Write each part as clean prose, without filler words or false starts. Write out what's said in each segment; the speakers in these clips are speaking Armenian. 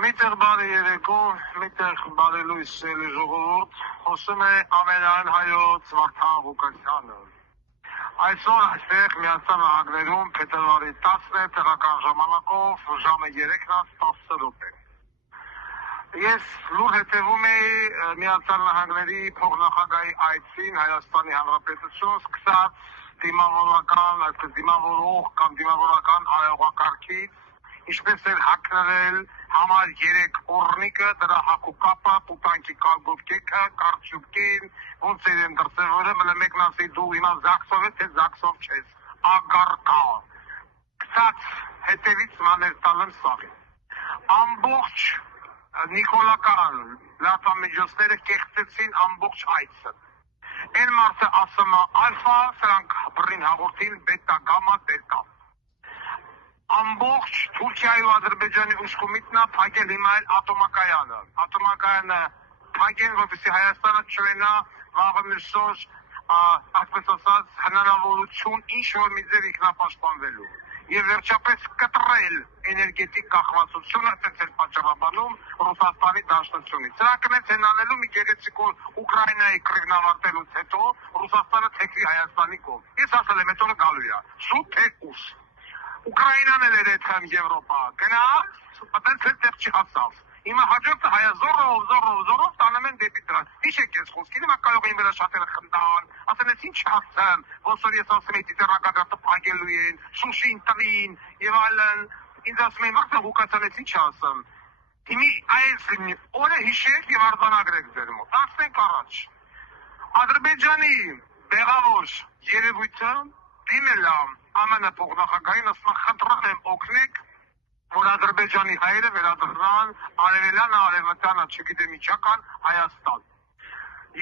Միտեղ բարի երեկո, միտեղ բարի լույս էլի ժողովուրդ, խոսում է ամենայն հայոց Վարդան Ղուկասյանը։ Այսօր այստեղ Միացյալ Նահանգներում փետրվարի 10-ն է տեղական ժամանակով ժամը 3:10 րոպե։ Ես լուր հետևում էի Միացյալ Նահանգների փոխնախագահի այցին Հայաստանի Հանրապետություն սկսած դիմավորական, այսպես դիմավորող կամ դիմավորական արարողակարգից, ինչպես էր հագնել համար 3 օրնիկը, դրա հակուկապը, պուտանքի կալգովկեքը, կարճուկին, ոնց էր են դրսևորը, մլը մեկն ասի դու հիմա զաքսով ես, թե զաքսով չես, ագարկա, կսած հետևից մաներ տալեմ սաղին։ Ամբողջ նիկոլական լրատվամիջոցները կեղծեցին ամբողջ այցը։ Այն մարդը ասում է ալֆա, սրանք բռին հաղորդին բետա, գամա, դելտա։ Ամբողջ Թուրքիայի ու Ադրբեջանի ուշքումիտնա փակել հիմա էլ ատոմակայանը։ Ատոմակայանը փակեն, որպեսզի Հայաստանը չունենա վաղը մյուսօր, այսպես ասած, հնարավորություն ինչ-որ մի ձև ինքնապաշտպանվելու։ Եվ վերջապես կտրել էներգետիկ կախվածությունը, այդպես էլ պատճառաբանում Ռուսաստանի դաշնությունից։ Սրանք են անելու մի գեղեցիկ Ուկրաինայի կռիվն ավարտելուց հետո Ռուսաստանը թեքվի Հայաստանի կողմ։ Ես ասել եմ, հետո գալու է, շուտ թե ուշ։ Ուկրաինան էլ էր այդքան Եվրոպա, գնաց, այդպես էլ չհասավ։ Հիմա հաջորդը զորով տանում են դեպի դրան։ Հիշեք ես խոսքին, հիմա կարող էին վրա շատերը խնդան, ասեն ես ինչ ասեմ, ոնց որ ես ասում եմ դիտերակադարտը փակելու են, Շուշին տնին եւ այլն, ինձ ասում են մարդը Ղուկասյանից ինչ ասեմ։ Հիմի այս օրը հիշեք եւ արձանագրեք ձեր մոտ։ Ասենք առաջ։ Ադրբեջանի բեղավոր երևույթը դիմել է ԱՄՆ փոխնախագահին, ասում խնդրում եմ օգնեք, որ Ադրբեջանի հայերը վերադառնան արևելյան արևմտյանը, չգիտեմ ինչական Հայաստան։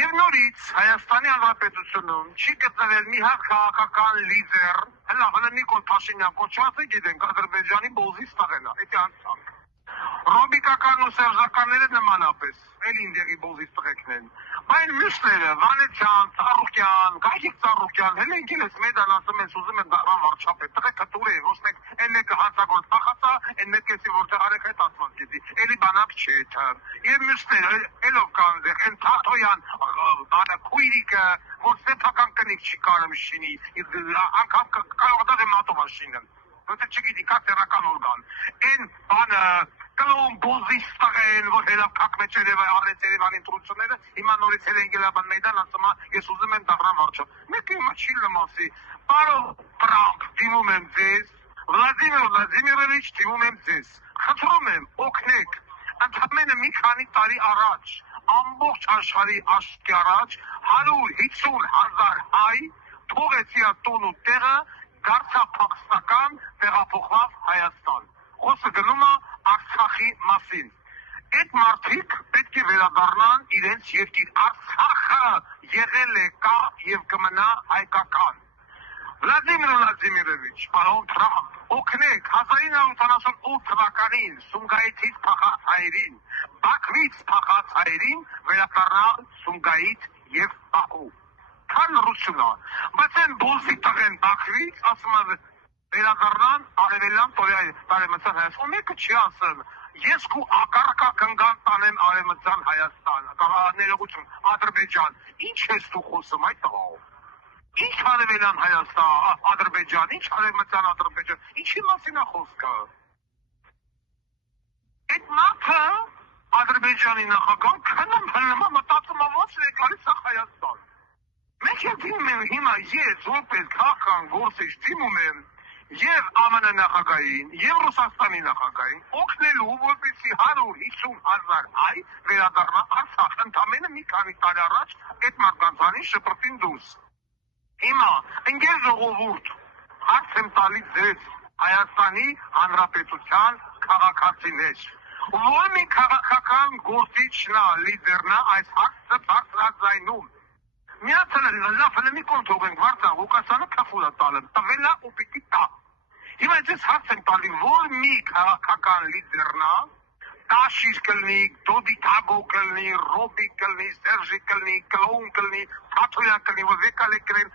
Եվ նորից Հայաստանի Հանրապետությունում չի գտնվել մի հատ քաղաքական լիդեր, հələ Նիկոլ Փաշինյան կոչված է, գիտենք, Ադրբեջանի բոզից տղեն է, դա անցանք։ Ռոբիկական ու սերժականները նմանապես, էլ ինդեղի բոզից տղեկն են։ Բայց մյուսները, Վանեցյան, Ծառուկյան, Գագիկ Ծառուկյան, հենց ինքնից մեդան ասում են, ուզում են դառնալ վարչապետ, տղեկը տուր է, ոչ մեկ, այն մեկը հանցագործ փախածա, այն մեկը որտեղ արեք այդ ասված գիտի, էլի բանակ չէ դա։ Եվ մյուսները, ելով կան դեղ, այն Թաթոյան, բանը քույրիկը, որ սեփական կնիկ չի կարում շինի, անգամ կարող դեռ մատով շինեն։ Որտե չգիտի, կա սեռական օրգան։ Այն բանը կլոն բոզից տղեն, որ հելավ կակ մեջ արեց Երևանի ընտրությունները, հիմա նորից հել են գելաբան մեյդան, ասում ես ուզում եմ դառնամ վարչապետ։ Մեկը հիմա չի լմասի, պարոն Տրամփ, դիմում եմ ձեզ, Վլադիմիր Վլադիմիրովիչ, դիմում եմ ձեզ, խնդրում եմ, օգնեք, ընդամենը մի քանի տարի առաջ, ամբողջ աշխարհի աշխարհի առաջ 150,000 հայ թողեցի տուն ու տեղը, դարձավ փախստական, տեղափոխավ Հայաստան։ Խոսքը գնում է Արցախի մասին։ Այդ մարդիկ պետք է վերադառնան իրենց երկիր։ Արցախը եղել է, կա եւ կմնա հայկական։ Վլադիմիր Վլադիմիրովիչ, պարոն Տրամփ, օգնեք 1978 թվականին Սումգայիթից փախած հայերին, Բաքվից փախած հայերին վերադառնալ Սումգայիթ եւ Բաքու։ Քան ռուսունա, բայց այն բոզի տղեն Բաքվից ասում է վերադառնան արևելյան արևմտյան Հայաստան, մեկը չի ասում, ես քու ակարկա կնգան տանեմ արևմտյան Հայաստան, ներողություն, Ադրբեջան, ինչ ես դու խոսում այդ տղաով, ինչ արևելյան Հայաստան, Ադրբեջան, ինչ արևմտյան Ադրբեջան, ինչի մասին է խոսքը, այդ մարդը Ադրբեջանի նախագահ քնում մտածում է ոնց է գալիս Հայաստան, մենք դիմում եմ հիմա ես որպես քաղաքական գործիչ դիմում եմ եւ ԱՄՆ նախագահին, եւ Ռուսաստանի նախագահին, օգնելու, որպեսզի 150,000 հայ վերադառնա Արցախ, ընդամենը մի քանի տարի առաջ այդ մարդկանցանի շփրտին դուրս։ Հիմա, ընկեր ժողովուրդ, հարց եմ տալիս ձեզ, Հայաստանի Հանրապետության քաղաքացիներ, որ մի քաղաքական գործիչն է, լիդերն է այս հարցը բարձրաձայնում։ Միացել լավ մի կողմ թողենք Վարդան Ղուկասյանը քֆուլ է տալը, տվել է ու պիտի տա։ Հիմա ես հարց եմ տալի, որ մի քաղաքական լիդերն է, Տաշիր կլնի, Դոդի Թագո կլնի, Ռոբի կլնի, Սերժի կլնի, Կլոուն կլնի, Թաթոյան կլնի, որ եկալ է գրել,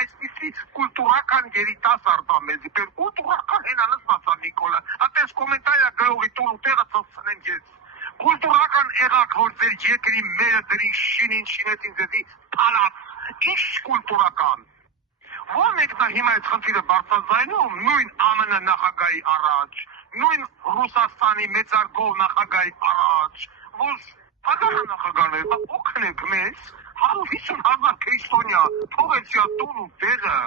այսպիսի կուլտուրական երիտասարդ ամեզի, պեր կուլտուրական հենանս մասա Նիկոլը, ատես կոմենտարիա գրողի տուն ու տեղը ծծնեն ես, կուլտուրական էղակ, որ ձեր երկրի մերը դրի շինին շինեցին ձեզի պալած, ինչ կուլտուրական, որ մեկնա հիմա այդ խնդիրը բարձրացնում, նույն ԱՄՆ նախագահի առաջ, նույն Ռուսաստանի մեծարգով նախագահի առաջ, որ հազար նախագահներ, օգնեք մեզ, 150,000 քրիստոնյա թողեցյա տուն ու տեղը,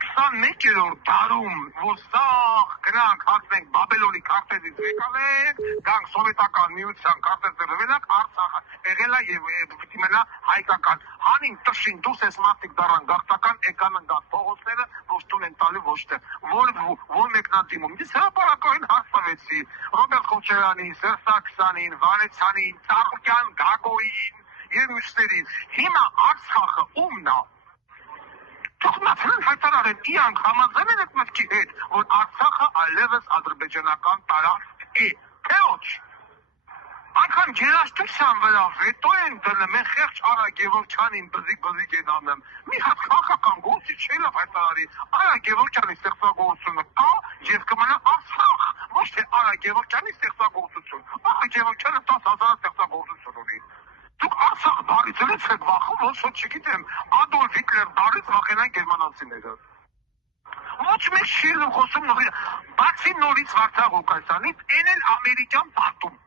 21-րդ դարում, որ սաղ գնանք հասնենք Բաբելոնի քարտեզից եկալենք, գանք սովետական միության քարտեզը ռվենակ, Արցախը եղել է և պիտի մնա հայկական, հանին տշին դուս ես մարդիկ դարան գաղթական էկան ընգած փողոցները, ոչ տուն են տալի ոչ թե, որ մեկնատիմում, ես հրապարակային հաստավեցի, Ռոբերտ Քոչարյանին, Սերժ Սարգսյանին, Վանեցյանին, Ծառուկյան, Գագոյին և մյուսներին, հիմա Արցախը ումն է, Թողնացրեն հայտարարեն, իրանք համաձայն են այդ մտքի հետ, որ Արցախը այլևս ադրբեջանական տարածք է, թե ոչ։ Անգամ երաժշտության վրա վետո են դնում, են խեղճ Արա Գևորգյանին բզիկ են անում։ Մի հատ քաղաքական գործի չէ լավ հայտարարի, Արա Գևորգյանի ստեղծագործությունը կա և կմնա Արցախ, ոչ թե Արա Գևորգյանի ստեղծագործություն։ Արա Գևորգյանը 10,000 ստեղծագործություն ունի։ Դուք Արցախ բառից եք վախում, ոնց որ չգիտեմ, Ադոլֆ Հիտլեր բառից վախենան գերմանացիները։ Ոչ մեկ չի խոսում նորից, բացի նորից Վարդան Ղուկասյանից, այն էլ ամերիկյան պատում,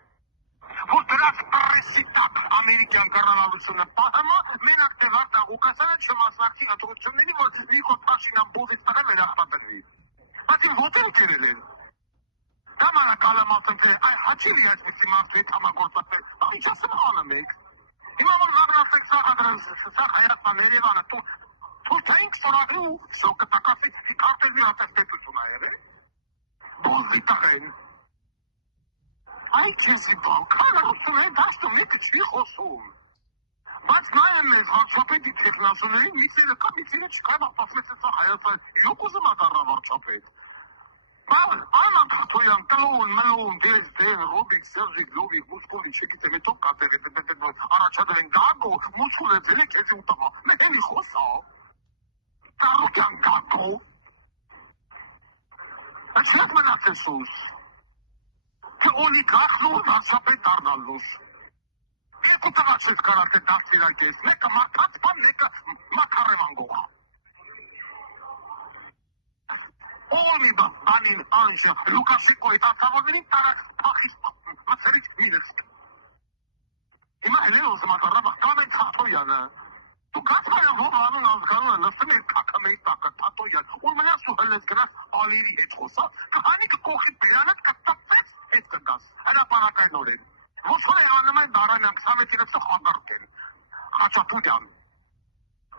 որ դրանց պրեսի տակ ամերիկյան կառավարությունը պատմում, մենակ թե Վարդան Ղուկասյանը չմասնակցի հատուցությունների, որ Նիկոլ Փաշինյան բուզից տղա վերահատատենվի։ Բայց ո՞տեր կերել են։ Կամանակալը մարդը, հաչիլի այսպիսի մարդու հետ համագործակցել, ինչ ասում անում եք։ Հիմա որ զագնացեք սաղ Հայաստան Երևանը, թույլթայինք սորագրու, սո կտակասիք կարտեզի հատեստետություն այր է, բոզի տղեն, այ կեզի բալ, կալարություն է, դաստում եկը չի խոսում, բայց նայեմ ես վարչապետի տեխնասուներին, միցերը կա, միցերը չկա, բախտասմեց էսա Հայաստան, յոք ուզում ադարնա վարչապետ, Անան Թաթոյան, Կլոուն, Մլոուն, Դեն, Ռոբիկ, Սերժիկ, Լովիկ, Մուսկովի, չգիտեմ, հետո կատեղ առաջադր են գագո, Մուսկով է ձել է կեզի ուտամա, մեհենի խոսա, Ծառուկյան գագո, այս հետ մնացես ուս, թե օլիգարխն ու վարչապետ դառնալուս, երկու տղաչես կարակ է դաստիրակես, մեկը մարդած պան, մեկը մակարևանգող, Όλοι բանին անշը, Լուկաշենկոյի տասավորներին տարած պախիստ մծերից միրսկ։ Հիմա էլ է ուզում ատարնաբախ կամ են Թաթոյանը։ Դու կացվայա որ անուն ազգանունը նստում էր կակամեի տակը Թաթոյան, որ մնաս ու հլես գնաս ալիրի հետ խոսա, կհանի կկողի բերանդ կտպվեց հետ կգաս, հրապարակայնորեն։ Ոչ որ է անում այն դարանյան 26-ը խանդարկ են, Խաչատուրյան։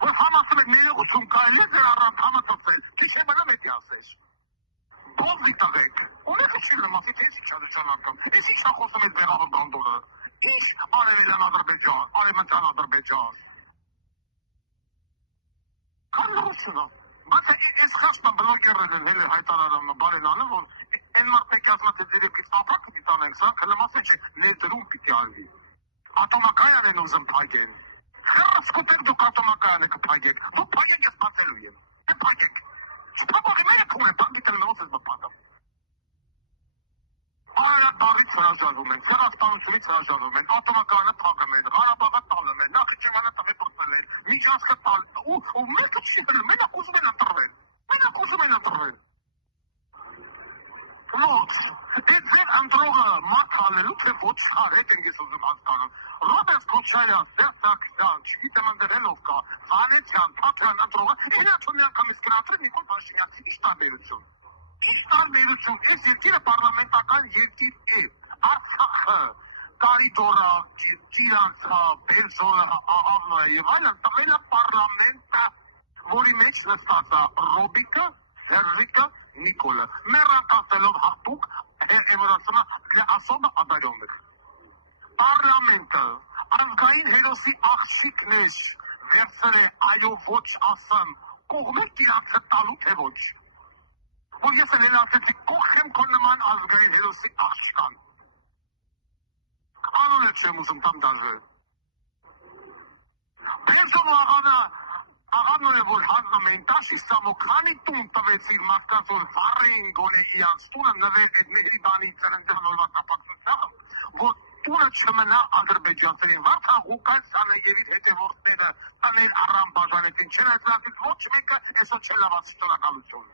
Որ համասում է ներողություն կայլ է ձեր առանց համը տծել, քիչ է մնա մետի ասես։ Բոզի տղեք, ունեք չի լմասի, թե ես իչադության անգամ, ես իչա խոսում ես բեղավոր բանդորը, ինչ արևելյան Ադրբեջան, արևմտյան Ադրբեջան։ Կան լրությունը, բայց ես խաշտը բլոգերել են հել է հայտարարանը բարեն անում, որ են մարդեք ասմաց է ձերևքից ապակ պիտի տանենք, սա կլմասը չէ, ներդրում պիտի արվի։ Ատոմակայան են ուզում պայգեն։ Խրսկուտեք դուք ատոմակայանը կպայգեք, դուք պայգեք ես բացելու եմ, են պայգեք։ Սպապակի մերը կում է, պանգիտել նոց ես բպատում։ Արարատ բարից հրաժարվում են, սերասպանությունից հրաժարվում են, ատոմակայանը թաղում են, Ղարաբաղը տալում են, Նախիջևանը տղեպրծել են, Միջանցքը տալ, ու մեկը չի հրել, մենակ ուզում են ընտրվել։ Լոց, այդ ձեր ընտրողը մարդ հանելու, թե ոչ հարետ են ես ուզում հասկանում։ Ռոբերտ Քոչարյան, Սերժ Սարգսյան, չգիտեմ ընդրելով կա, Վանեցյան, Թաթոյան ընտրողը, են ատոմի անգամից գրանտրել Նիկոլ Փաշինյան, ինչ տարբերություն։ Ինչ տարբերություն, այս երկիրը պարլամենտական երկիր է, Արցախը, Կարիդորը, Տիրանցը, Բերձորը, Աղավնոյը եւ այլն տվել է պարլամենտը, որի մեջ նստած է Ռոբիկը, Սերժիկը, Նիկոլը, մեռակացելով հատուկ էմորացումը для особо одаренных։ Պարլամենտը ազգային հերոսի աղջիկն էր, վերցրել է այո ոչ ասեմ, կողմեք իրանցը տալու թե ոչ։ Որ ես էլ ասեցի կողմ քո նման ազգային հերոսի աղջկան։ չեմ ուզում տամ դաժը։ Բերսով աղանն է, որ հանձնում էին տաշի սամոքանի տուն տվեցիր մարդկանց, որ վառեին գոնե իրանց տունը նվեր այդ մեհրի բանի ծրնդրանոլվա տապակնության, որ տունը չմնա ադրբեջանցերին, վարդան Ղուկասյանը երիտ հետևորդները տնել առան բաժանեցին, չեն այսլատից ոչ մեկը այսօր չելավացի տնականություն։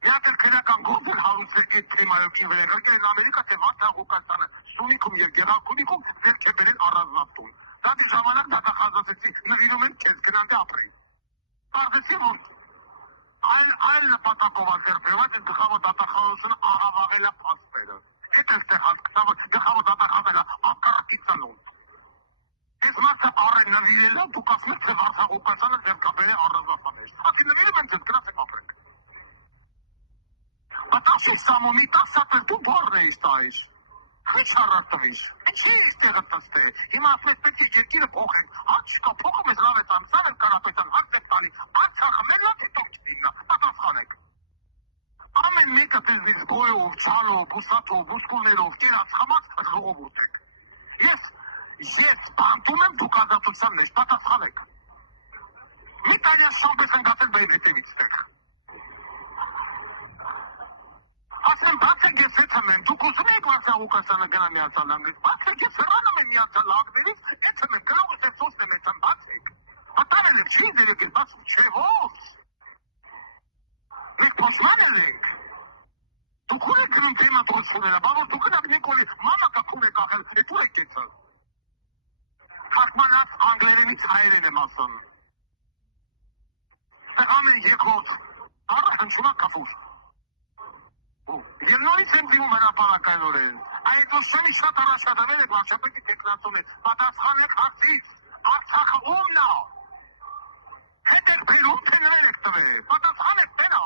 Միակ էլ քրական գործ էլ հարուցել այդ թեմայով ինվեր եղել են Ամերիկա, թե վարդան Ղուկասյանը Սյունիքում և Գեղարքունիքում ձեր է բերել առանձնատուն։ Դատի ժամանակ դատախազացեցի, նվիրում են քեզ գնանք ապրի։ Պարզեցի, որ այլ նպատակով աջերբեված են գլխավոր դատախազությունը աղավաղելա փաստերը։ Հետ էլ թե հասկացավ, որ գլխավոր դատախազելա ակառակի ծնուն։ Այս մարդը առեն նվիրելա, դուք ասում եք, թե Վարդան Ղուկասյանը ձեռքաբերել առանձնատներ։ Ասի նվիրում են ձեզ, գնացեք ապրեք։ Բատաշի սամոնի տասատել դու բորն էիս տայիս։ Ինչ առատվիս, ինչի իստեղը տստե, հիմա ասմես պետք է երկիրը փոխեն, հարց չկա, փոխում ես լավ ես ամսան էլ կարապետան, հարց եք տալի, Արցախը մեր լավ հետով չդիննա, պատասխանեք։ Ամեն մեկը դեզնից գոյով, ծանով, բուսատով, բուսկուներով, կերած խմած ժողովուրդ եք։ Ես բանտում եմ դուք ազատության մեջ, պատասխանեք։ Մի տարյա շամպես են գացել բային հետևից տեղ։ Ասեմ, բացեք ես հետëm եմ, դուք ուզում եք Վարդան Ղուկասյանը գնա Միացյալ Նահանգներ, բացեք ես հեռանում եմ Միացյալ Նահանգներից, հետëm եմ, գրողս է սոսն եմ հետëm, բացեք։ Հատարել եք, չի ձեր եկել, բացեք, չէ ո՞վ։ Մենք փոշման էլ ենք։ Դուք ուր եք գնում թեմա դրությունները, բա որ դուք գնաք Նիկոլի, մամակա քուն եք ախել, էդ ուր եք կեցել։ Թարգմանած անգլերենից հայերեն եմ ասում։ Ամեն երկրորդ բառը հնչում է կապուր։ Եվ նորից եմ դիմում հրապարակայնորեն, այդ ուսումի շատ առաջադանել եք վարչապետի տեխնացում եք, պատասխանեք հարցից, Արցախը ումն է, հետ եք բերում, թե նվեր եք տվել, պատասխանեք տեն է,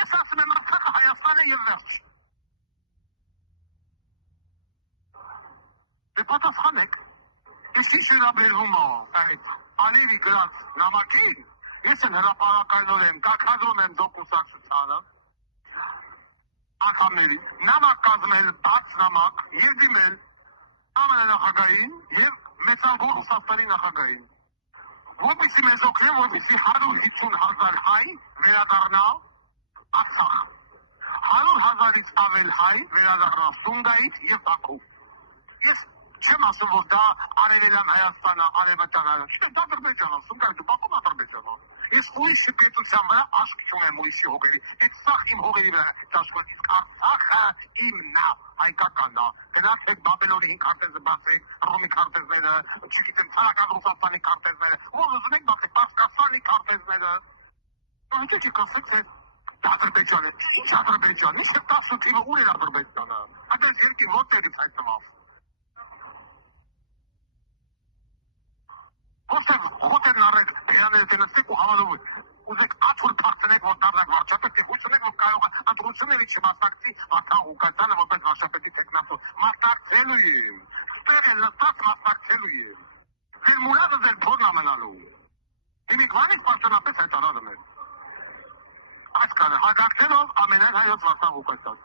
ես ասում եմ Արցախը Հայաստան է և վերջ, դե պատասխանեք, ես ինչ հրաբերվում է այդ Ալիևի գրած նամակին, ես եմ հրապարակայնորեն կակադրում եմ դոկուսացությանը, ակամների, նամակ կազմել, բաց նամակ, երդիմել ամենը նախագային և մեծալգոր Ռուսաստանի նախագային։ Որպեսի մեզ օգնեն, որպեսի 150,000 հայ վերադառնա Արցախ, 100,000-ից ավել հայ վերադառնա Սումգայից և Բաքու։ Ես չեմ ասում, որ դա արևելյան Հայաստանը, արևմտյան, չեմ, դա Ադրբեջանը, Սումգայից ու Բաքում Ադրբեջանը։ Ես ուրիշի պետության վրա աշկ չունեմ ուրիշի հողերի, այդ սաղ իմ հողերի վրա ճաշկոտ, իսկ Արցախը իմն է, հայկականն է, գնաց այդ Բաբելոնի 5 քարտեզը բացեք, Ռոմի քարտեզները, չգիտեմ, ցարական Ռուսաստանի քարտեզները, ով ուզում եք բացեք, Պարսկաստանի քարտեզները, եկեք եք ասեք, թե Ադրբեջան է, ինչ Ադրբեջան, ինչ է 10 թիվը ուր էր Ադրբեջանը, այդպես երկի ոտերից հայտնվավ։ Ոստեղ հոտերն առեք, բերաները տենստեք ու համալով ուզեք աթուր պարծնեք, որ դարնակ վարչապետ և հույս ունեք, որ կարող է ընտրությունների չմասնակցի Վարդան Ղուկասյանը որպես վարչապետի տեխնացու։ Մասնակցելու եմ, ստեղ է լստած մասնակցելու եմ։ Ձեր մուրադը ձեր փորն ամենալու։ Հիմիկվանից պարծնապես հայտարարում եմ։ Այս կանը հագակցելով ամենայն հայոց Վարդան Ղուկասյան։